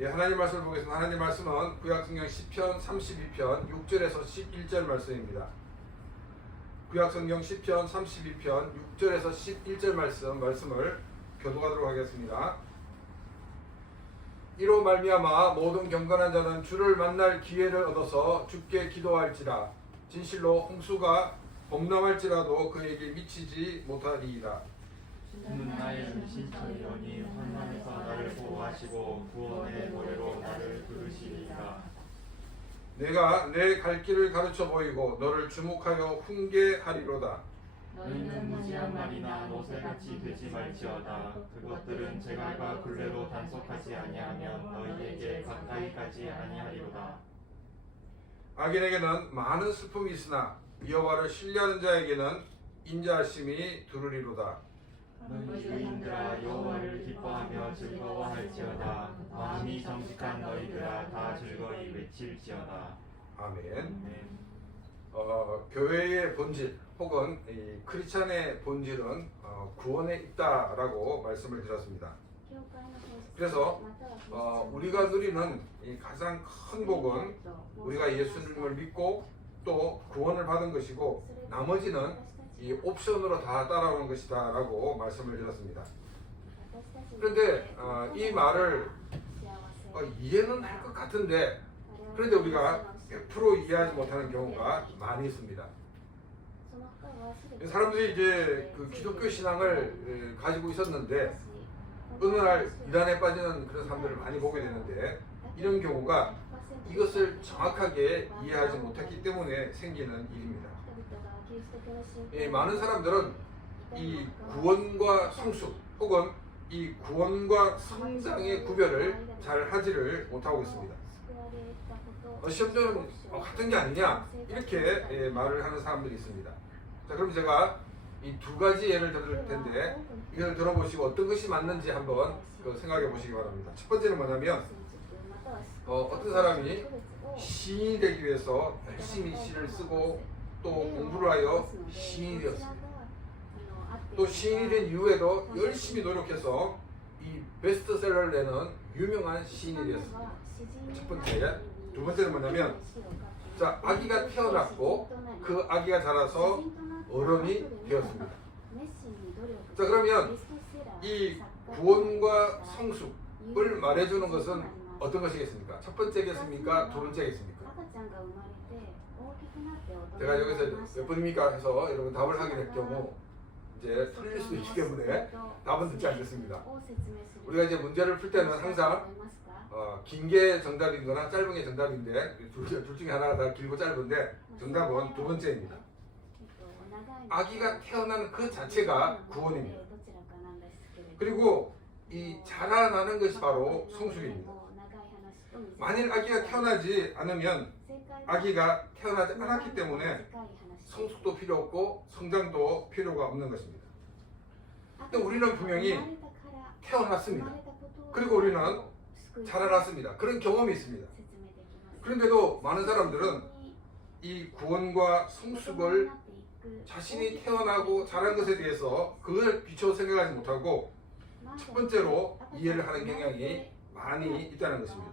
예, 하나님 말씀을 보겠습니다. 하나님 말씀은 구약성경 10편 32편 6절에서 11절 말씀입니다. 구약성경 10편 32편 6절에서 11절 말씀을 교독하도록 하겠습니다. 이로 말미암아 모든 경건한 자는 주를 만날 기회를 얻어서 주께 기도할지라. 진실로 홍수가 범람할지라도 그에게 미치지 못하리이다. 주는 나의 은신처이오니 환난에서 나를 보호하시고 구원의 노래로 나를 부르시리이다. 내가 내 갈 길을 가르쳐 보이고 너를 주목하여 훈계하리로다. 너희는 무지한 말이나 노새같이 되지 말지어다. 그것들은 제갈과 굴레로 단속하지 아니하면 너희에게 가까이 가지 아니하리로다. 악인에게는 많은 슬픔이 있으나 여호와를 신뢰하는 자에게는 인자하심이 두루리로다. 너희 주인들아 여호와를 기뻐하며 즐거워할지어다. 마음이 정직한 너희들아 다 즐거이 외칠지어다. 아멘. 교회의 본질 혹은 이 크리스찬의 본질은 구원에 있다라고 말씀을 드렸습니다. 그래서 우리가 누리는 이 가장 큰 복은 우리가 예수님을 믿고 또 구원을 받은 것이고 나머지는 이 옵션으로 다 따라오는 것이다 라고 말씀을 드렸습니다. 그런데 이 말을 이해는 할 것 같은데 그런데 우리가 100% 이해하지 못하는 경우가 많이 있습니다. 사람들이 이제 그 기독교 신앙을 가지고 있었는데 어느 날 이단에 빠지는 그런 사람들을 많이 보게 되는데 이런 경우가 이것을 정확하게 이해하지 못했기 때문에 생기는 일입니다. 많은 사람들은 이 구원과 성숙 혹은 이 구원과 성장의 구별을 잘 하지를 못하고 있습니다. 시험자는 같은 게 아니냐 이렇게 말을 하는 사람들이 있습니다. 자, 그럼 제가 이 두 가지 예를 들을 텐데 이걸 들어보시고 어떤 것이 맞는지 한번 생각해 보시기 바랍니다. 첫 번째는 뭐냐면 어떤 사람이 시인이 되기 위해서 열심히 시를 쓰고 또 공부를 하여 시인이 되었습니다. 또 시인이 된 이후에도 열심히 노력해서 이 베스트셀러를 내는 유명한 시인이 되었습니다. 첫 번째. 두 번째는 뭐냐면 자, 아기가 태어났고 그 아기가 자라서 어른이 되었습니다. 자, 그러면 이 구원과 성숙을 말해주는 것은 어떤 것이겠습니까? 첫 번째겠습니까? 두 번째겠습니까? 제가 여기서 몇 번입니까 해서 여러분 답을 하게 될 경우 이제 틀릴 수도 있기 때문에 답은 듣지 않겠습니다. 우리가 이제 문제를 풀 때는 항상 긴 게 정답이거나 짧은 게 정답인데 둘 중에 하나가 다 길고 짧은데 정답은 두 번째입니다. 아기가 태어나는 그 자체가 구원입니다. 그리고 이 자라나는 것이 바로 성숙입니다. 만일 아기가 태어나지 않으면 아기가 태어나지 않았기 때문에 성숙도 필요 없고 성장도 필요가 없는 것입니다. 근데 우리는 분명히 태어났습니다. 그리고 우리는 자라났습니다. 그런 경험이 있습니다. 그런데도 많은 사람들은 이 구원과 성숙을 자신이 태어나고 자란 것에 대해서 그걸 비춰 생각하지 못하고 첫 번째로 이해를 하는 경향이 많이 있다는 것입니다.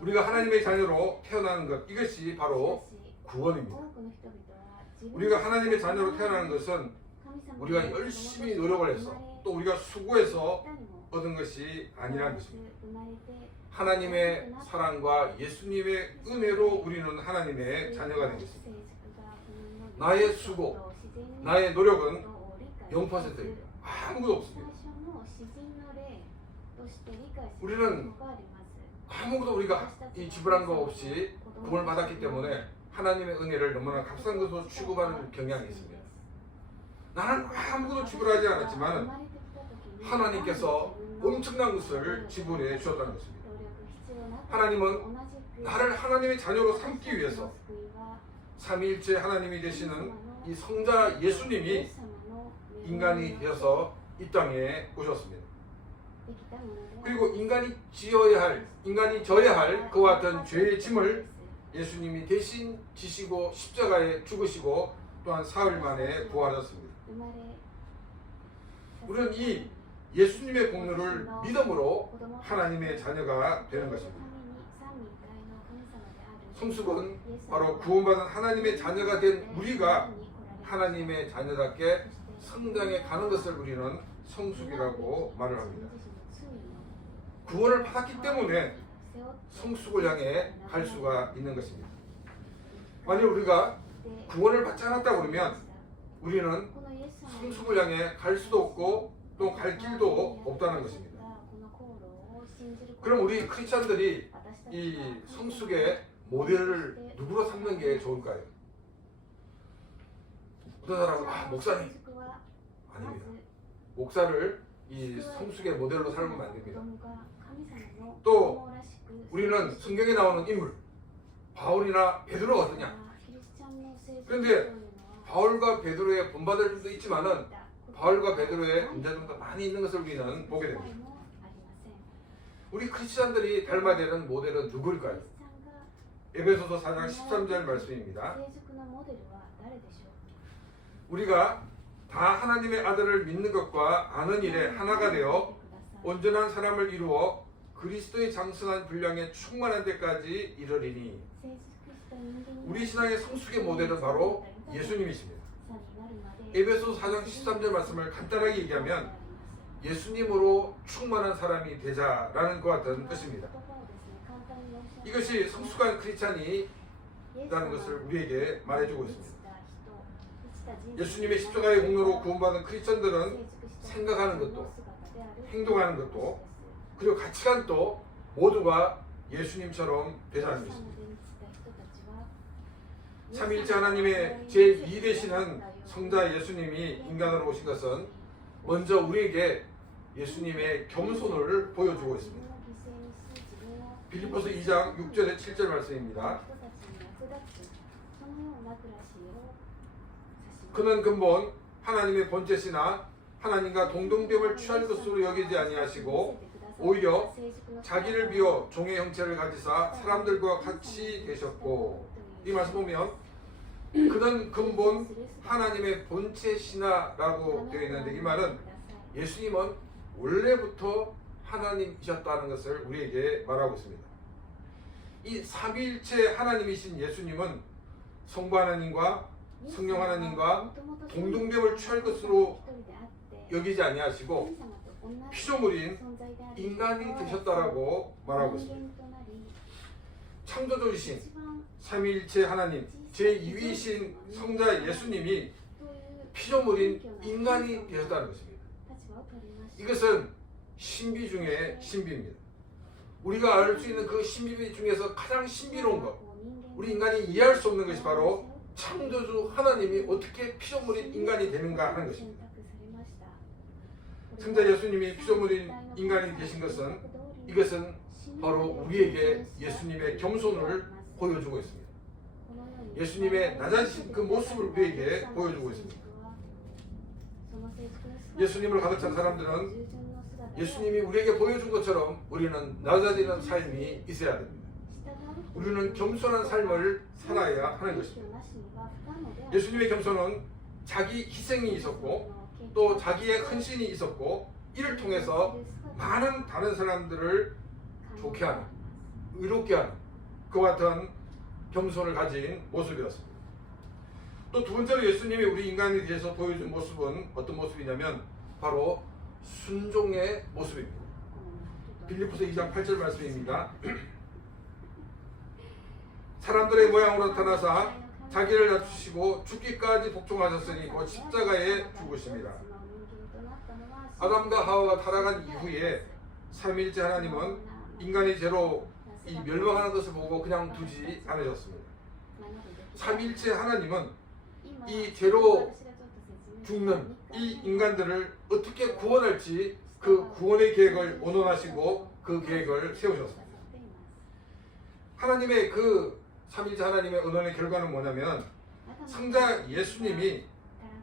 우리가 하나님의 자녀로 태어나는 것, 이것이 바로 구원입니다. 우리가 하나님의 자녀로 태어나는 것은 우리가 열심히 노력을 해서 또 우리가 수고해서 얻은 것이 아니라는 것입니다. 하나님의 사랑과 예수님의 은혜로 우리는 하나님의 자녀가 된 것입니다. 나의 수고, 나의 노력은 0%입니다. 아무것도 없습니다. 우리는 아무것도 우리가 지불한 거 없이 구원을 받았기 때문에 하나님의 은혜를 너무나 값싼 것으로 취급하는 경향이 있습니다. 나는 아무것도 지불하지 않았지만 하나님께서 엄청난 것을 지불해 주셨다는 것입니다. 하나님은 나를 하나님의 자녀로 삼기 위해서 삼위일체 하나님이 되시는 이 성자 예수님이 인간이 되어서 이 땅에 오셨습니다. 그리고 인간이 져야 할 그와 같은 죄의 짐을 예수님이 대신 지시고 십자가에 죽으시고 또한 사흘 만에 부활하셨습니다. 우리는 이 예수님의 공로를 믿음으로 하나님의 자녀가 되는 것입니다. 성숙은 바로 구원받은 하나님의 자녀가 된 우리가 하나님의 자녀답게 성장해 가는 것을 우리는 성숙이라고 말을 합니다. 구원을 받았기 때문에 성숙을 향해 갈 수가 있는 것입니다. 만약 우리가 구원을 받지 않았다 그러면 우리는 성숙을 향해 갈 수도 없고 또 갈 길도 없다는 것입니다. 그럼 우리 크리스찬들이 이 성숙의 모델을 누구로 삼는 게 좋을까요? 어떤 사람은 목사님 아닙니다. 목사를 이 성숙의 모델로 삼으면 안 됩니다. 또 우리는 성경에 나오는 인물 바울이나 베드로가 어떠냐? 그런데 바울과 베드로의 본받을 점도 있지만은 바울과 베드로의 문제점도 많이 있는 것을 우리는 보게 됩니다. 우리 크리스찬들이 닮아야 되는 모델은 누구일까요? 에베소서 4장 13절 말씀입니다. 우리가 다 하나님의 아들을 믿는 것과 아는 일에 하나가 되어 온전한 사람을 이루어 그리스도의 장성한 분량에 충만한 데까지 이르리니. 우리 신앙의 성숙의 모델은 바로 예수님이십니다. 에베소서 4장 13절 말씀을 간단하게 얘기하면 예수님으로 충만한 사람이 되자라는 것 같은 뜻입니다. 이것이 성숙한 크리스찬이라는 것을 우리에게 말해주고 있습니다. 예수님의 십자가의 공로로 구원받은 크리스찬들은 생각하는 것도 행동하는 것도 그리고 가치관도 모두가 예수님처럼 되자는 것입니다. 삼위일체 하나님의 제2 되시는 성자 예수님이 인간으로 오신 것은 먼저 우리에게 예수님의 겸손을 보여주고 있습니다. 빌립보서 2장 6절에 7절 말씀입니다. 그는 근본 하나님의 본체시나 하나님과 동등됨을 취할 것으로 여기지 아니하시고 오히려 자기를 비워 종의 형체를 가지사 사람들과 같이 계셨고, 이 말씀 보면 그는 근본 하나님의 본체시나라고 되어 있는데 이 말은 예수님은 원래부터 하나님이셨다는 것을 우리에게 말하고 있습니다. 이 삼위일체 하나님이신 예수님은 성부 하나님과 성령 하나님과 동등됨을 취할 것으로 여기지 아니하시고 피조물인 인간이 되셨다라고 말하고 있습니다. 창조주이신 삼위일체 하나님 제2위이신 성자 예수님이 피조물인 인간이 되셨다는 것입니다. 이것은 신비 중에 신비입니다. 우리가 알 수 있는 그 신비 중에서 가장 신비로운 것, 우리 인간이 이해할 수 없는 것이 바로 창조주 하나님이 어떻게 피조물인 인간이 되는가 하는 것입니다. 성자 예수님이 피조물인 인간이 되신 것은 이것은 바로 우리에게 예수님의 겸손을 보여주고 있습니다. 예수님의 낮아지신 그 모습을 우리에게 보여주고 있습니다. 예수님을 가득 찬 사람들은 예수님이 우리에게 보여준 것처럼 우리는 낮아지는 삶이 있어야 됩니다. 우리는 겸손한 삶을 살아야 하는 것입니다. 예수님의 겸손은 자기 희생이 있었고 또 자기의 헌신이 있었고 이를 통해서 많은 다른 사람들을 좋게 하는, 의롭게 하는 그와 같은 겸손을 가진 모습이었습니다. 또 두 번째로 예수님이 우리 인간에 대해서 보여준 모습은 어떤 모습이냐면 바로 순종의 모습입니다. 빌립보서 2장 8절 말씀입니다. 사람들의 모양으로 나타나사 자기를 낮추시고 죽기까지 복종하셨으니 곧 십자가에 죽으십니다. 아담과 하와가 타락한 이후에 삼위일체 하나님은 인간의 죄로 이 멸망하는 것을 보고 그냥 두지 않으셨습니다. 삼위일체 하나님은 이 죄로 죽는 이 인간들을 어떻게 구원할지 그 구원의 계획을 원원하시고 그 계획을 세우셨습니다. 하나님의 그 삼위일체 하나님의 언원의 결과는 뭐냐면 성자 예수님이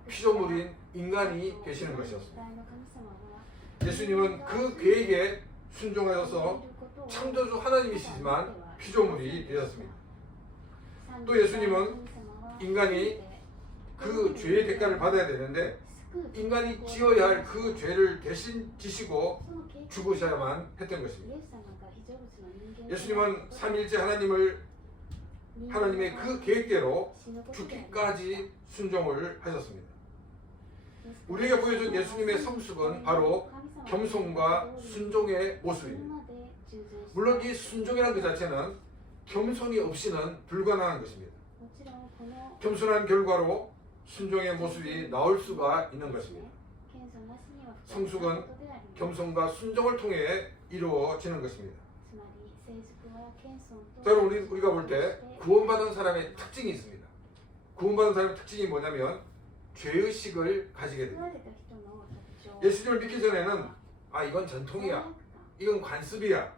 피조물인 인간이 되시는 것이었습니다. 예수님은 그 계획에 순종하여서 창조주 하나님이시지만 피조물이 되었습니다. 또 예수님은 인간이 그 죄의 대가를 받아야 되는데 인간이 지어야 할 그 죄를 대신 지시고 죽으셔야만 했던 것입니다. 예수님은 삼위일체 하나님의 그 계획대로 죽기까지 순종을 하셨습니다. 우리에게 보여준 예수님의 성숙은 바로 겸손과 순종의 모습입니다. 물론 이 순종이라는 그 자체는 겸손이 없이는 불가능한 것입니다. 겸손한 결과로 순종의 모습이 나올 수가 있는 것입니다. 성숙은 겸손과 순종을 통해 이루어지는 것입니다. 자, 여러분 우리가 볼 때 구원받은 사람의 특징이 있습니다. 구원받은 사람의 특징이 뭐냐면 죄의식을 가지게 됩니다. 예수님을 믿기 전에는 이건 전통이야, 이건 관습이야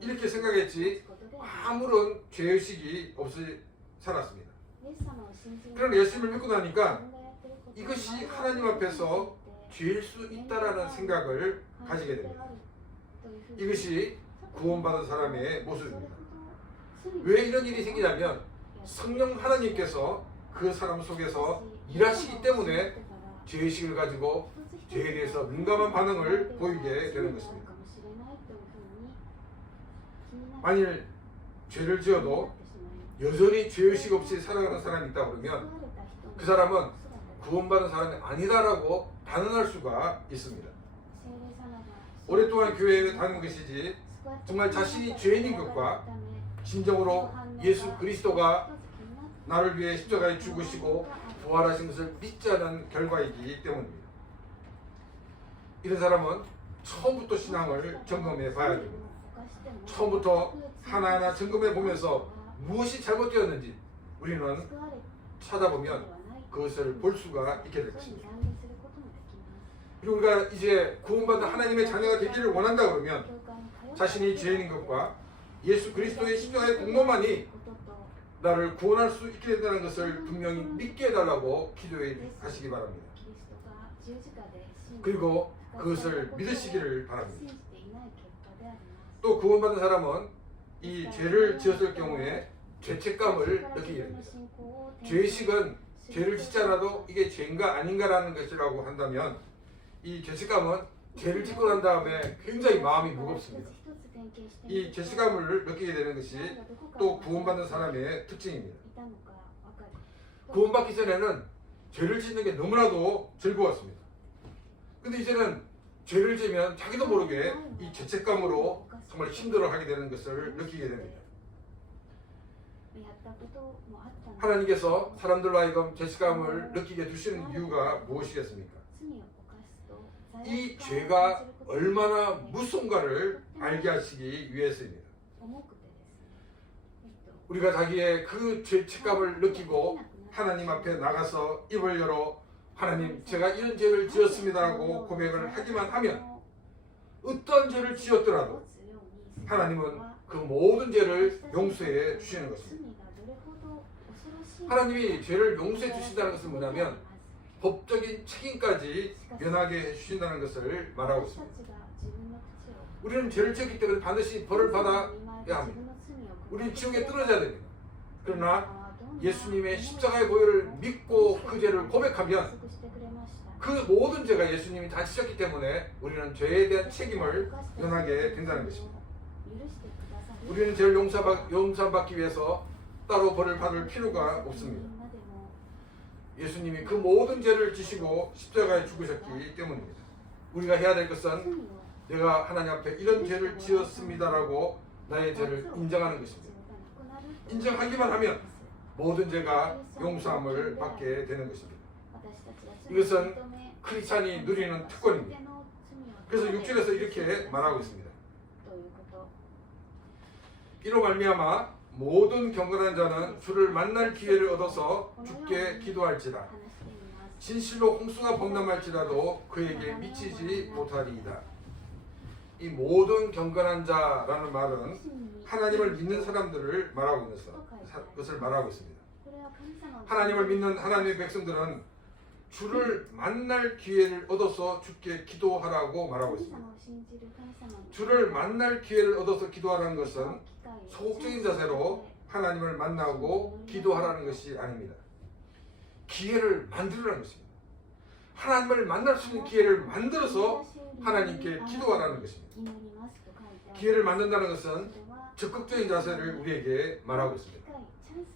이렇게 생각했지 아무런 죄의식이 없이 살았습니다. 그러나 예수님을 믿고 나니까 이것이 하나님 앞에서 죄일 수 있다라는 생각을 가지게 됩니다. 이것이 구원받은 사람의 모습입니다. 왜 이런 일이 생기냐면 성령 하나님께서 그 사람 속에서 일하시기 때문에 죄의식을 가지고 죄에 대해서 민감한 반응을 보이게 되는 것입니다. 만일 죄를 지어도 여전히 죄의식 없이 살아가는 사람이 있다 그러면 그 사람은 구원받은 사람이 아니다라고 단언할 수가 있습니다. 오랫동안 교회에 다니는 것이지 정말 자신이 죄인인 것과 진정으로 예수 그리스도가 나를 위해 십자가에 죽으시고 부활하신 것을 믿지 않은 결과이기 때문입니다. 이런 사람은 처음부터 신앙을 점검해 봐야 됩니다. 처음부터 하나하나 점검해 보면서 무엇이 잘못되었는지 우리는 찾아보면 그것을 볼 수가 있게 될 것입니다. 그리고 우리가 이제 구원받은 하나님의 자녀가 되기를 원한다 그러면 자신이 죄인인 것과 예수 그리스도의 십자가의 공로만이 나를 구원할 수 있게 된다는 것을 분명히 믿게 해달라고 기도해 하시기 바랍니다. 그리고 그것을 믿으시기를 바랍니다. 또 구원받은 사람은 이 죄를 지었을 경우에 죄책감을 느끼게 됩니다. 죄의식은 죄를 짓지 않아도 이게 죄인가 아닌가라는 것이라고 한다면 이 죄책감은 죄를 짓고 난 다음에 굉장히 마음이 무겁습니다. 이 죄책감을 느끼게 되는 것이 또 구원받는 사람의 특징입니다. 구원받기 전에는 죄를 짓는 게 너무나도 즐거웠습니다. 근데 이제는 죄를 지면 자기도 모르게 이 죄책감으로 정말 힘들어하게 되는 것을 느끼게 됩니다. 하나님께서 사람들로 하여금 죄책감을 느끼게 두시는 이유가 무엇이겠습니까? 이 죄가 얼마나 무서운가를 알게 하시기 위해서입니다. 우리가 자기의 그 죄책감을 느끼고 하나님 앞에 나가서 입을 열어 하나님 제가 이런 죄를 지었습니다라고 고백을 하기만 하면 어떤 죄를 지었더라도 하나님은 그 모든 죄를 용서해 주시는 것입니다. 하나님이 죄를 용서해 주신다는 것은 뭐냐면 법적인 책임까지 면하게 해주신다는 것을 말하고 있습니다. 우리는 죄를 지었기 때문에 반드시 벌을 받아야 합니다. 우리는 지옥에 떨어져야 됩니다. 그러나 예수님의 십자가의 보혈을 믿고 그 죄를 고백하면 그 모든 죄가 예수님이 다 지셨기 때문에 우리는 죄에 대한 책임을 면하게 된다는 것입니다. 우리는 죄를 용서받기 위해서 따로 벌을 받을 필요가 없습니다. 예수님이 그 모든 죄를 지시고 십자가에 죽으셨기 때문입니다. 우리가 해야 될 것은 내가 하나님 앞에 이런 죄를 지었습니다라고 나의 죄를 인정하는 것입니다. 인정하기만 하면 모든 죄가 용서함을 받게 되는 것입니다. 이것은 크리스찬이 누리는 특권입니다. 그래서 6절에서 이렇게 말하고 있습니다. 이로 말미암아 모든 경건한 자는 주를 만날 기회를 얻어서 주께 기도할지라. 진실로 홍수가 범람할지라도 그에게 미치지 못하리이다. 이 모든 경건한 자라는 말은 하나님을 믿는 사람들을 말하고 있는 것을 말하고 있습니다. 하나님을 믿는 하나님의 백성들은 주를 만날 기회를 얻어서 주께 기도하라고 말하고 있습니다. 주를 만날 기회를 얻어서 기도하라는 것은 소극적인 자세로 하나님을 만나고 기도하라는 것이 아닙니다. 기회를 만들라는 것입니다. 하나님을 만날 수 있는 기회를 만들어서 하나님께 기도하라는 것입니다. 기회를 만든다는 것은 적극적인 자세를 우리에게 말하고 있습니다.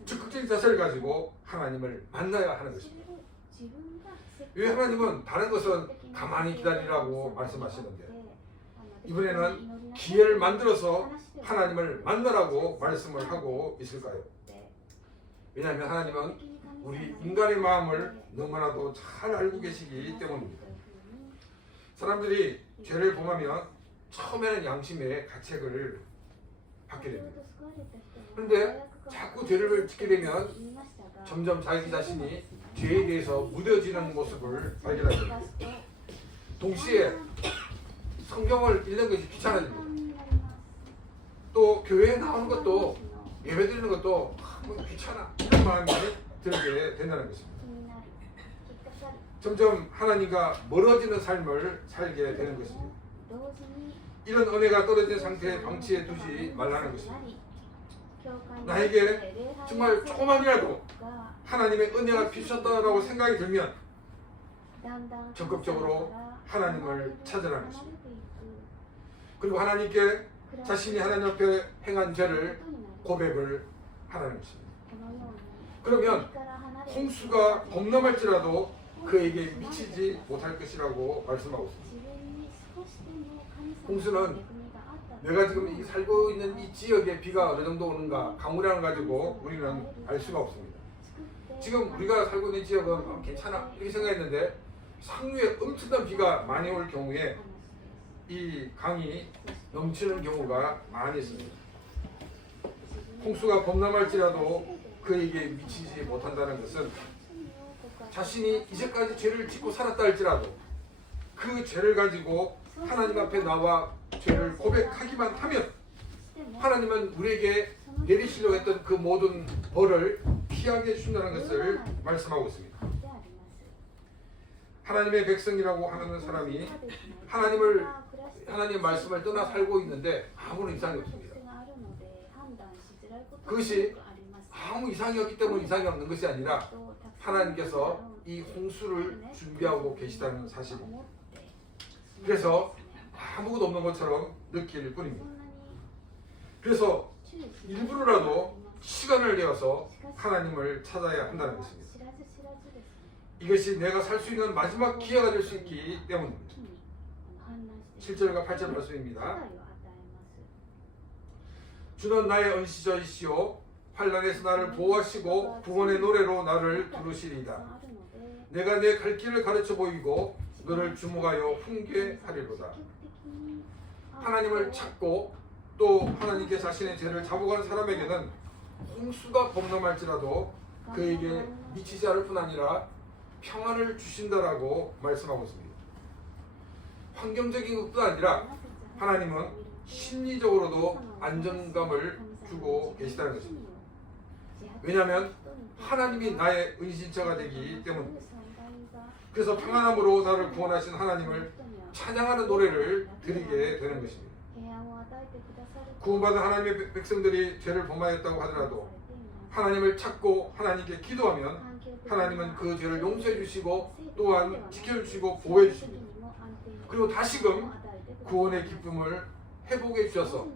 적극적인 자세를 가지고 하나님을 만나야 하는 것입니다. 왜 하나님은 다른 것은 가만히 기다리라고 말씀하시는데 이번에는 기회를 만들어서 하나님을 만나라고 말씀을 하고 있을까요? 왜냐하면 하나님은 우리 인간의 마음을 너무나도 잘 알고 계시기 때문입니다. 사람들이 죄를 범하면 처음에는 양심의 가책을 받게 됩니다. 그런데 자꾸 죄를 짓게 되면 점점 자기 자신이 죄에 대해서 무뎌지는 모습을 발견하게 됩니다. 동시에 성경을 읽는 것이 귀찮아집니다. 또 교회에 나오는 것도 예배 드리는 것도 뭐 귀찮아 이런 마음이 들게 된다는 것입니다. 점점 하나님과 멀어지는 삶을 살게 되는 것입니다. 이런 은혜가 떨어진 상태에 방치해 두지 말라는 것입니다. 나에게 정말 조금만이라도 하나님의 은혜가 비추셨다라고 생각이 들면 적극적으로 하나님을 찾으라는 것입니다. 그리고 하나님께 자신이 하나님 앞에 행한 죄를 고백을 하라는 것입니다. 그러면 홍수가 범람할지라도 그에게 미치지 못할 것이라고 말씀하고 있습니다. 홍수는 내가 지금 이 살고 있는 이 지역에 비가 어느 정도 오는가 강우량을 가지고 우리는 알 수가 없습니다. 지금 우리가 살고 있는 지역은 괜찮아 이렇게 생각했는데 상류에 엄청난 비가 많이 올 경우에 이 강이 넘치는 경우가 많이 있습니다. 홍수가 범람할지라도 그에게 미치지 못한다는 것은 자신이 이제까지 죄를 짓고 살았다 할지라도 그 죄를 가지고 하나님 앞에 나와 죄를 고백하기만 하면 하나님은 우리에게 내리시려고 했던 그 모든 벌을 피하게 해준다는 것을 말씀하고 있습니다. 하나님의 백성이라고 하는 사람이 하나님의 말씀을 떠나 살고 있는데 아무런 이상이 없습니다. 그것이 아무 이상이 없기 때문에 이상이 없는 것이 아니라 하나님께서 이 홍수를 준비하고 계시다는 사실입니다. 그래서 아무것도 없는 것처럼 느낄 뿐입니다. 그래서 일부러라도 시간을 내어서 하나님을 찾아야 한다는 것입니다. 이것이 내가 살 수 있는 마지막 기회가 될 수 있기 때문입니다. 7절과 8절 말씀입니다. 주는 나의恩시저이시오 환난에서 나를 보호하시고 구원의 노래로 나를 부르시리이다. 내가 내 갈 길을 가르쳐 보이고 너를 주목하여 훈계하리로다. 하나님을 찾고 또 하나님께 자신의 죄를 잡아가는 사람에게는 홍수가 범람할지라도 그에게 미치지 않을 뿐 아니라 평안을 주신다라고 말씀하고 있습니다. 환경적인 것뿐 아니라 하나님은 심리적으로도 안정감을 주고 계시다는 것입니다. 왜냐하면 하나님이 나의 은신처가 되기 때문입니다. 그래서 평안함으로 나를 구원하신 하나님을 찬양하는 노래를 드리게 되는 것입니다. 구원받은 하나님의 백성들이 죄를 범하였다고 하더라도 하나님을 찾고 하나님께 기도하면 하나님은 그 죄를 용서해 주시고 또한 지켜주시고 보호해 주십니다. 그리고 다시금 구원의 기쁨을 회복해 주셔서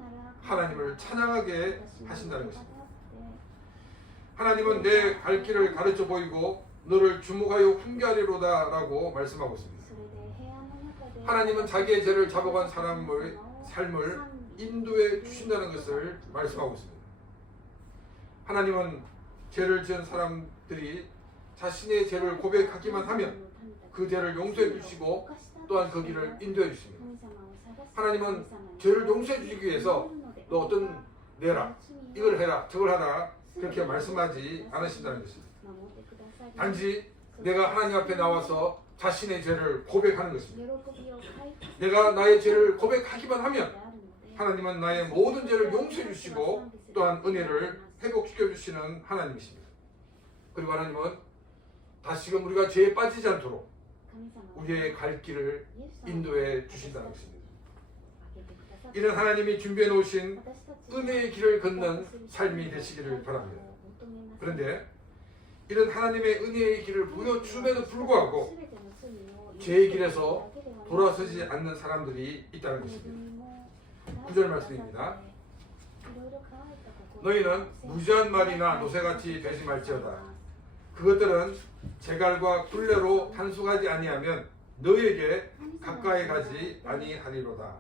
하나님을 찬양하게 하신다는 것입니다. 하나님은 내 갈 길을 가르쳐 보이고 너를 주목하여 훈계하리로다 라고 말씀하고 있습니다. 하나님은 자기의 죄를 잡아간 사람의 삶을 인도해 주신다는 것을 말씀하고 있습니다. 하나님은 죄를 지은 사람들이 자신의 죄를 고백하기만 하면 그 죄를 용서해 주시고 또한 그 길을 인도해 주십니다. 하나님은 죄를 용서해 주시기 위해서 너 어떤 내라 이걸 해라 저걸 하라 그렇게 말씀하지 않으신다는 것입니다. 단지 내가 하나님 앞에 나와서 자신의 죄를 고백하는 것입니다. 내가 나의 죄를 고백하기만 하면 하나님은 나의 모든 죄를 용서해 주시고 또한 은혜를 회복시켜 주시는 하나님이십니다. 그리고 하나님은 다시금 우리가 죄에 빠지지 않도록 우리의 갈 길을 인도해 주신다는 것입니다. 이런 하나님이 준비해 놓으신 은혜의 길을 걷는 삶이 되시기를 바랍니다. 그런데 이런 하나님의 은혜의 길을 보여줌에도 불구하고 죄의 길에서 돌아서지 않는 사람들이 있다는 것입니다. 9절 말씀입니다. 너희는 무지한 말이나 노새같이 되지 말지어다. 그것들은 제갈과 굴레로 단속하지 아니하면 너희에게 가까이 가지 아니하리로다.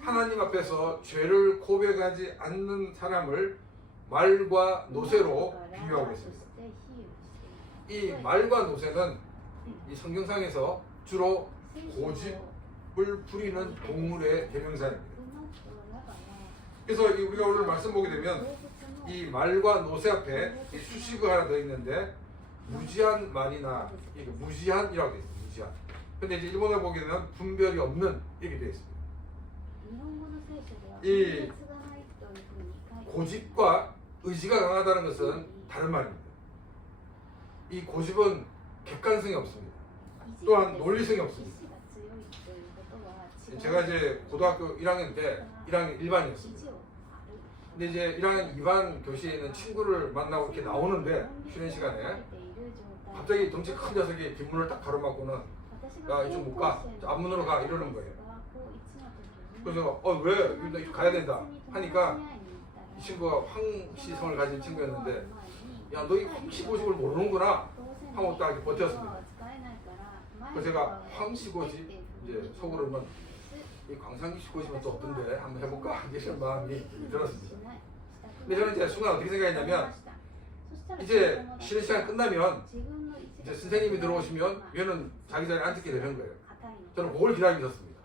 하나님 앞에서 죄를 고백하지 않는 사람을 말과 노새로 비유하고 있습니다. 이 말과 노새는 이 성경상에서 주로 고집을 부리는 동물의 대명사입니다. 그래서 우리가 오늘 말씀 보게 되면 이 말과 노새 앞에 이 수식어가 하나 더 있는데 무지한 말이나 이게 무지한이라고 되어 있습니다. 무지한. 근데 이제 일본어 보게 되면 분별이 없는 이렇게 되어 있습니다. 이 고집과 의지가 강하다는 것은 다른 말입니다. 이 고집은 객관성이 없습니다. 또한 논리성이 없습니다. 제가 이제 고등학교 1학년 때 1학년 1반이었습니다. 근데 이제 1학년 2반 교시에 있는 친구를 만나고 이렇게 나오는데 쉬는 시간에 갑자기 덩치 큰 녀석이 뒷문을 딱 가로막고는 야 이쪽 못 가, 앞문으로 가 이러는 거예요. 그래서 왜? 나 이쪽 가야 된다 하니까 이 친구가 황시성을 가진 친구였는데 야 너 이 황시고집을 모르는구나 하고 딱 이렇게 버텼습니다. 그래서 제가 황시고집 이제 속으로는 이 광상시고집은 또 어떤데 한번 해볼까 이런 마음이 들었습니다. 근데 저는 이제 순간 어떻게 생각했냐면 이제 쉬는 시간 끝나면 이제 선생님이 들어오시면 얘는 자기 자리에 앉게 되는 거예요. 저는 그걸 기다리고 있었습니다.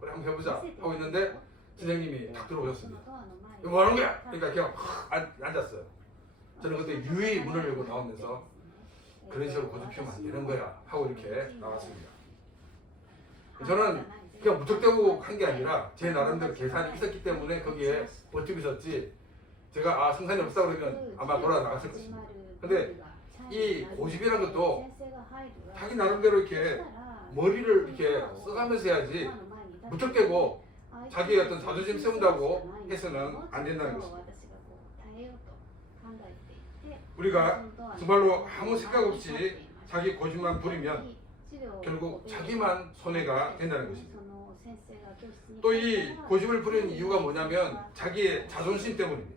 그래 한번 해보자 하고 있는데 선생님이 탁 들어오셨습니다. 이거 뭐 하는 거야? 그러니까 그냥 앉았어요. 저는 그때 유의 문을 열고 나오면서 그런 식으로 고집 피우면 안 되는 거야 하고 이렇게 나왔습니다. 저는 그냥 무턱대고 한 게 아니라 제 나름대로 계산이 있었기 때문에 거기에 버티고 있었지 제가 성산이 없다 그러면 아마 돌아 나갔을 것입니다. 근데 이 고집이라는 것도 자기 나름대로 이렇게 머리를 이렇게 써가면서 해야지 무턱대고 자기의 어떤 자존심 세운다고 해서는 안 된다는 것입니다. 우리가 정말로 아무 생각 없이 자기 고집만 부리면 결국 자기만 손해가 된다는 것입니다. 또 이 고집을 부리는 이유가 뭐냐면 자기의 자존심 때문입니다.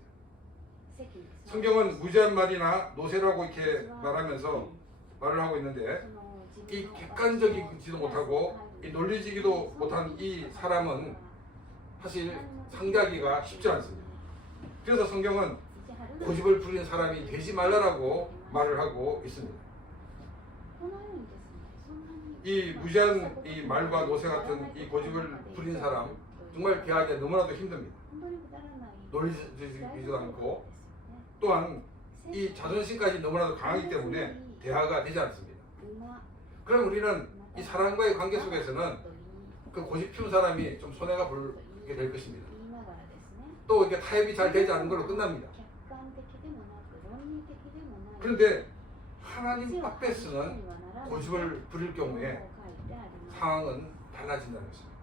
성경은 무지한 말이나 노새라고 이렇게 말하면서 말을 하고 있는데 이 객관적이지도 못하고 이 논리지기도 못한 이 사람은 사실 상대하기가 쉽지 않습니다. 그래서 성경은 고집을 부리는 사람이 되지 말라라고 말을 하고 있습니다. 이 무지한 이 말과 노새 같은 이 고집을 부리는 사람 정말 대하기가 너무나도 힘듭니다. 논리적이지도 않고 또한 이 자존심까지 너무나도 강하기 때문에 대화가 되지 않습니다. 그럼 우리는 이 사람과의 관계 속에서는 그 고집 피운 사람이 좀 손해가 보게 될 것입니다. 또 이렇게 타협이 잘 되지 않는 걸로 끝납니다. 그런데 하나님 앞에서는 고집을 부릴 경우에 상황은 달라진다는 것입니다.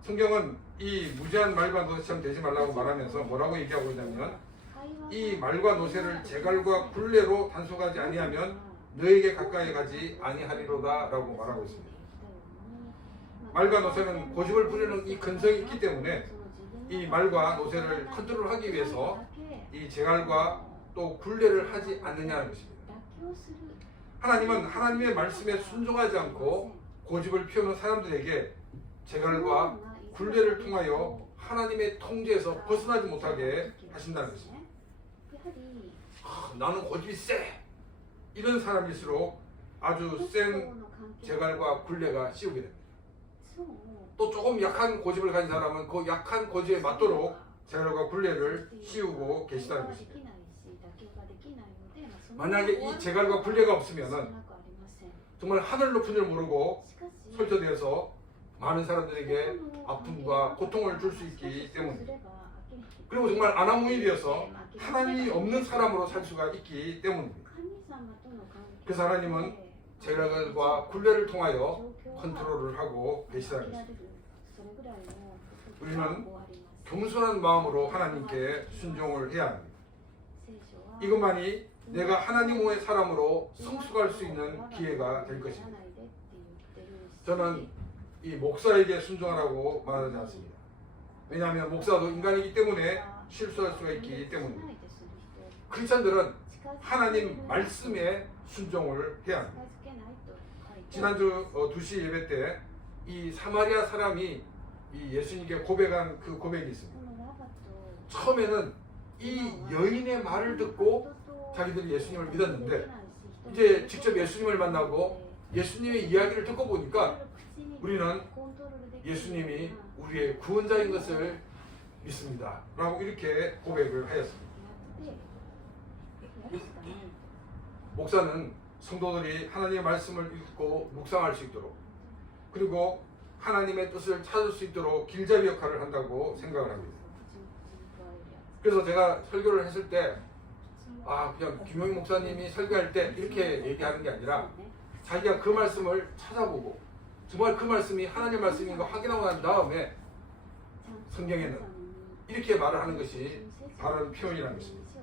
성경은 이 무지한 말과 노새처럼 되지 말라고 말하면서 뭐라고 얘기하고 있냐면 이 말과 노새를 제갈과 굴레로 단속하지 아니하면 너에게 가까이 가지 아니하리로다 라고 말하고 있습니다. 말과 노새는 고집을 부리는 이 근성이 있기 때문에 이 말과 노새를 컨트롤하기 위해서 이 제갈과 또 굴레를 하지 않느냐는 것입니다. 하나님은 하나님의 말씀에 순종하지 않고 고집을 피우는 사람들에게 제갈과 굴레를 통하여 하나님의 통제에서 벗어나지 못하게 하신다는 것입니다. 나는 고집이 세! 이런 사람일수록 아주 센 제갈과 굴레가 씌우게 됩니다. 또 조금 약한 고집을 가진 사람은 그 약한 고집에 맞도록 제갈과 굴레를 씌우고 계시다는 것입니다. 만약에 이 제갈과 굴레가 없으면 정말 하늘 높은 줄 모르고 설쳐되어서 많은 사람들에게 아픔과 고통을 줄 수 있기 때문입니다. 그리고 정말 아나무인이 되어서 하나님이 없는 사람으로 살 수가 있기 때문입니다. 그래서 하나님은 제갈과 굴레를 통하여 컨트롤을 하고 계시다는 것입니다. 우리는 겸손한 마음으로 하나님께 순종을 해야 합니다. 이것만이 내가 하나님의 사람으로 성숙할 수 있는 기회가 될 것입니다. 저는 이 목사에게 순종하라고 말하지 않습니다. 왜냐하면 목사도 인간이기 때문에 실수할 수가 있기 때문입니다. 크리스천들은 하나님 말씀에 순종을 해야 합니다. 지난주 2시 예배 때 이 사마리아 사람이 이 예수님께 고백한 그 고백이 있습니다. 처음에는 이 여인의 말을 듣고 자기들이 예수님을 믿었는데 이제 직접 예수님을 만나고 예수님의 이야기를 듣고 보니까 우리는 예수님이 우리의 구원자인 것을 믿습니다 라고 이렇게 고백을 하였습니다. 목사는 성도들이 하나님의 말씀을 읽고 묵상할 수 있도록 그리고 하나님의 뜻을 찾을 수 있도록 길잡이 역할을 한다고 생각을 합니다. 그래서 제가 설교를 했을 때 그냥 김용희 목사님이 설교할 때 이렇게 얘기하는 게 아니라 자기가 그 말씀을 찾아보고 정말 그 말씀이 하나님 말씀인 거 확인하고 난 다음에 성경에는 이렇게 말을 하는 것이 바른 표현이라는 것입니다.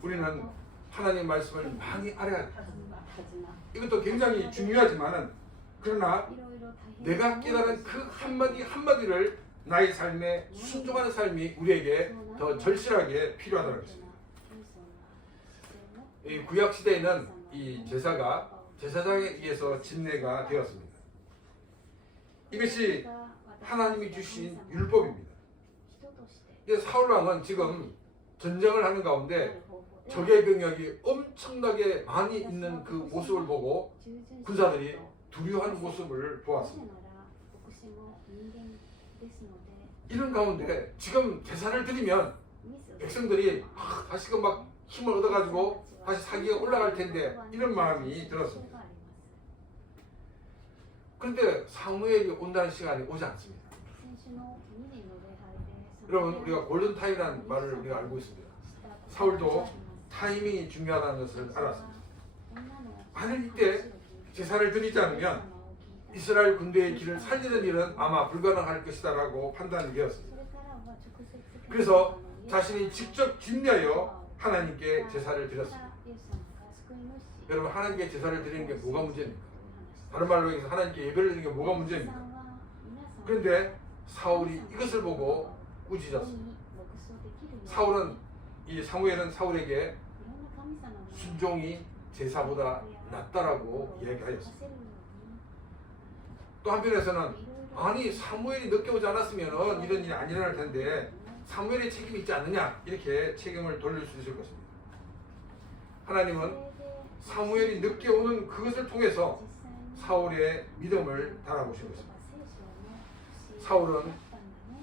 우리는 하나님 말씀을 많이 알아야 합니다. 이것도 굉장히 중요하지만은 그러나 내가 깨달은 그 한마디 한마디를 나의 삶에 순종하는 삶이 우리에게 더 절실하게 필요하다는 것입니다. 이 구약 시대에는 이 제사가 제사장에 의해서 집례가 되었습니다. 이것이 하나님이 주신 율법입니다. 사울 왕은 지금 전쟁을 하는 가운데 적의 병력이 엄청나게 많이 있는 그 모습을 보고 군사들이 두려워하는 모습을 보았습니다. 이런 가운데 지금 제사를 드리면 백성들이 다시금 막 힘을 얻어가지고 다시 사기가 올라갈 텐데 이런 마음이 들었습니다. 그런데 사무엘이 온다는 시간이 오지 않습니다. 여러분 우리가 골든타임이라는 말을 우리가 알고 있습니다. 사울도 타이밍이 중요하다는 것을 알았습니다. 만약 이때 제사를 드리지 않으면 이스라엘 군대의 길을 살리는 일은 아마 불가능할 것이다 라고 판단이 되었습니다. 그래서 자신이 직접 집례하여 하나님께 제사를 드렸습니다. 여러분 하나님께 제사를 드리는 게 뭐가 문제입니까? 다른 말로 해서 하나님께 예배를 드리는 게 뭐가 문제입니까? 그런데 사울이 이것을 보고 꾸짖었습니다. 사무엘은 사울에게 순종이 제사보다 낫다라고 이야기하였습니다. 또 한편에서는 아니 사무엘이 늦게 오지 않았으면 이런 일이 안 일어날 텐데 사무엘의 책임이 있지 않느냐 이렇게 책임을 돌릴 수 있을 것입니다. 하나님은 사무엘이 늦게 오는 그것을 통해서 사울의 믿음을 달아보신 것입니다. 사울은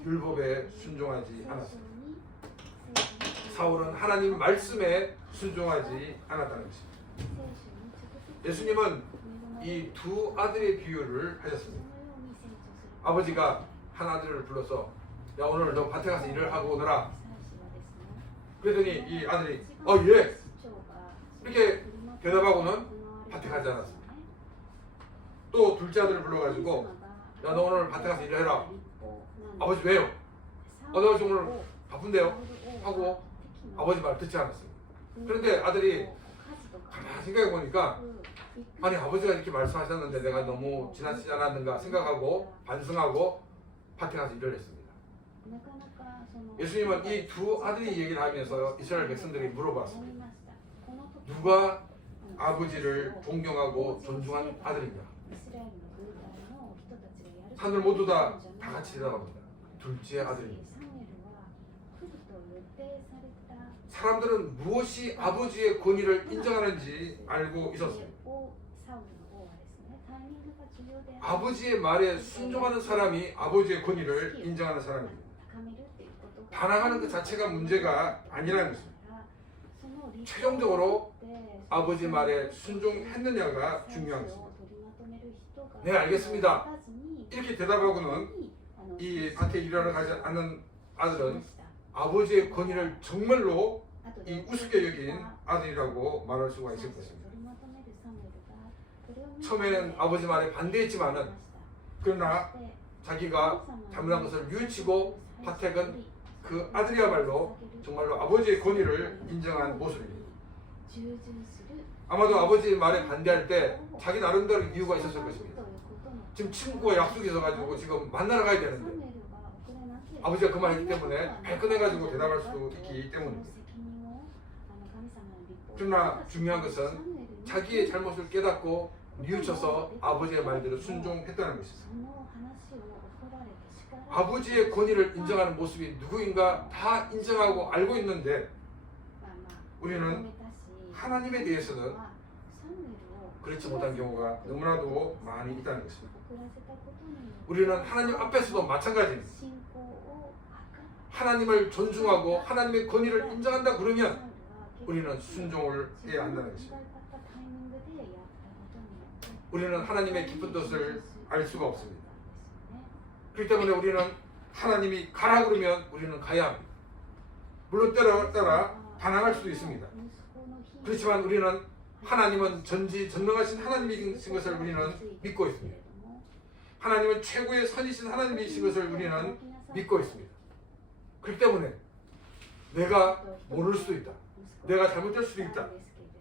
율법에 순종하지 않았습니다. 사울은 하나님 말씀에 순종하지 않았다는 것입니다. 예수님은 이 두 아들의 비유를 하셨습니다. 아버지가 한 아들을 불러서 야 오늘 너 밭에 가서 일을 하고 오너라. 그랬더니 이 아들이 예 이렇게 대답하고는 밭에 가지 않았습니다. 또 둘째 아들을 불러가지고 야 너 오늘 밭에 가서 일을 해라. 아버지 왜요? 나 오늘 바쁜데요? 하고 아버지 말 듣지 않았습니다. 그런데 아들이 가만히 생각해 보니까 아니 아버지가 이렇게 말씀하셨는데 내가 너무 지나치지 않았는가 생각하고 반성하고 밭에 가서 일을 했습니다. 예수님은 이 두 아들이 얘기를 하면서 이스라엘 백성들이 물어봤습니다. 누가 아버지를 존경하고 존중하는 아들이냐? 사람들 모두 다 같이 대답합니다. 둘째 아들입니다. 사람들은 무엇이 아버지의 권위를 인정하는지 알고 있었습니다. 아버지의 말에 순종하는 사람이 아버지의 권위를 인정하는 사람입니다. 반항하는 그 자체가 문제가 아니라는 것입니다. 최종적으로 아버지 말에 순종했느냐가 중요한 것입니다. 네, 알겠습니다. 이렇게 대답하고는 이 밭에 일하러 가지 않는 아들은 아버지의 권위를 정말로 이 우습게 여긴 아들이라고 말할 수가 있을 것입니다. 처음에는 아버지 말에 반대했지만은 그러나 자기가 잘못한 것을 뉘우치고 파택은 그 아들이야말로 정말로 아버지의 권위를 인정한 모습입니다. 아마도 아버지의 말에 반대할 때 자기 나름대로 이유가 있었을 것입니다. 지금 친구가 약속이 있어가지고 지금 만나러 가야 되는데 아버지가 그 말 했기 때문에 발끈해가지고 대답할 수도 있기 때문입니다. 그러나 중요한 것은 자기의 잘못을 깨닫고 뉘우쳐서 아버지의 말대로 순종했다는 것입니다. 아버지의 권위를 인정하는 모습이 누구인가 다 인정하고 알고 있는데 우리는 하나님에 대해서는 그렇지 못한 경우가 너무나도 많이 있다는 것입니다. 우리는 하나님 앞에서도 마찬가지입니다. 하나님을 존중하고 하나님의 권위를 인정한다 그러면 우리는 순종을 해야 한다는 것입니다. 우리는 하나님의 깊은 뜻을 알 수가 없습니다. 그렇기 때문에 우리는 하나님이 가라 그러면 우리는 가야 합니다. 물론 따라 반항할 수도 있습니다. 그렇지만 우리는 하나님은 전지전능하신 하나님이신 것을 우리는 믿고 있습니다. 하나님은 최고의 선이신 하나님이신 것을 우리는 믿고 있습니다. 그렇기 때문에 내가 모를 수도 있다. 내가 잘못될 수도 있다.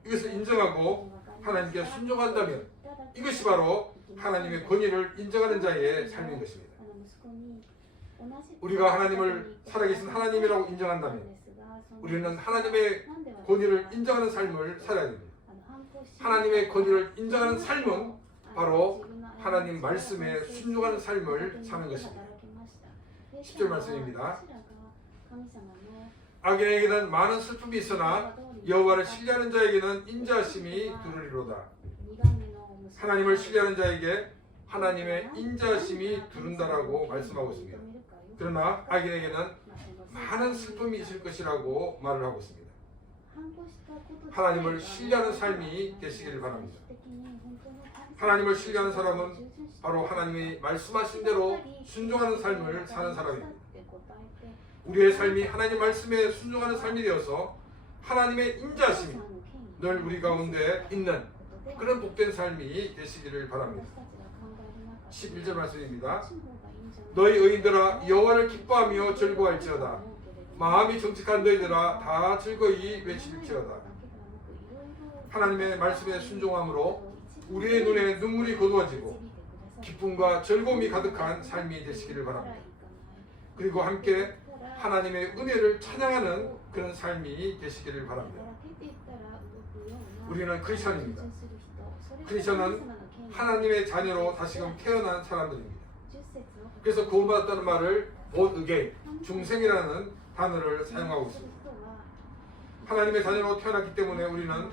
이것을 인정하고 하나님께 순종한다면 이것이 바로 하나님의 권위를 인정하는 자의 삶인 것입니다. 우리가 하나님을 살아계신 하나님이라고 인정한다면 우리는 하나님의 권위를 인정하는 삶을 살아야 됩니다. 하나님의 권위를 인정하는 삶은 바로 하나님 말씀에 순종하는 삶을 사는 것입니다. 10절 말씀입니다. 악인에게는 많은 슬픔이 있으나 여호와를 신뢰하는 자에게는 인자하심이 두르리로다. 하나님을 신뢰하는 자에게 하나님의 인자하심이 두른다라고 말씀하고 있습니다. 그러나 악인에게는 많은 슬픔이 있을 것이라고 말을 하고 있습니다. 하나님을 신뢰하는 삶이 되시기를 바랍니다. 하나님을 신뢰하는 사람은 바로 하나님이 말씀하신 대로 순종하는 삶을 사는 사람입니다. 우리의 삶이 하나님 말씀에 순종하는 삶이 되어서 하나님의 인자하심이 늘 우리 가운데 있는 그런 복된 삶이 되시기를 바랍니다. 11절 말씀입니다. 너희 의인들아 여호와를 기뻐하며 즐거워할지어다. 마음이 정직한 너희들아 다 즐거이 외칠지어다. 하나님의 말씀에 순종함으로 우리의 눈에 눈물이 거두어지고 기쁨과 즐거움이 가득한 삶이 되시기를 바랍니다. 그리고 함께 하나님의 은혜를 찬양하는 그런 삶이 되시기를 바랍니다. 우리는 크리스천입니다. 크리스천은 하나님의 자녀로 다시금 태어난 사람들입니다. 그래서 구원받았다는 말을 born again, 중생이라는 단어를 사용하고 있습니다. 하나님의 자녀로 태어났기 때문에 우리는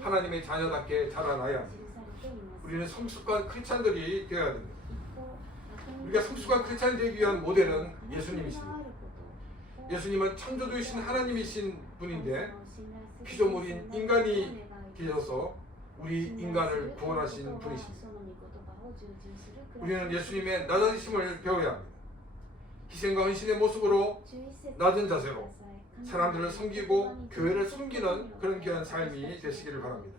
하나님의 자녀답게 자라나야 합니다. 우리는 성숙한 크리스천들이 되어야 됩니다. 우리가 성숙한 크리스천이 되기 위한 모델은 예수님이십니다. 예수님은 창조주이신 하나님이신 분인데 피조물인 인간이 계셔서 우리 인간을 구원하신 분이십니다. 우리는 예수님의 낮아지심을 배워야 합니다. 희생과 헌신의 모습으로 낮은 자세로 사람들을 섬기고 교회를 섬기는 그런 귀한 삶이 되시기를 바랍니다.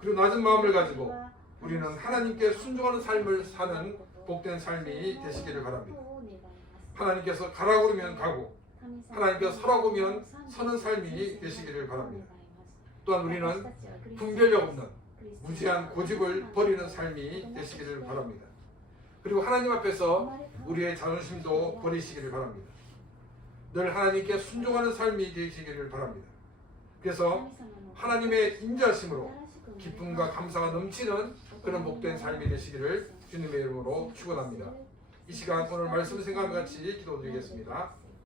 그리고 낮은 마음을 가지고 우리는 하나님께 순종하는 삶을 사는 복된 삶이 되시기를 바랍니다. 하나님께서 가라고 그러면 가고 하나님께서 서라고 하면 서는 삶이 되시기를 바랍니다. 또한 우리는 분별력 없는 무지한 고집을 버리는 삶이 되시기를 바랍니다. 그리고 하나님 앞에서 우리의 자존심도 버리시기를 바랍니다. 늘 하나님께 순종하는 삶이 되시기를 바랍니다. 그래서 하나님의 인자하심으로 기쁨과 감사가 넘치는 그런 복된 삶이 되시기를 주님의 이름으로 축원합니다. 이 시간 오늘 말씀 생각과 같이 기도드리겠습니다.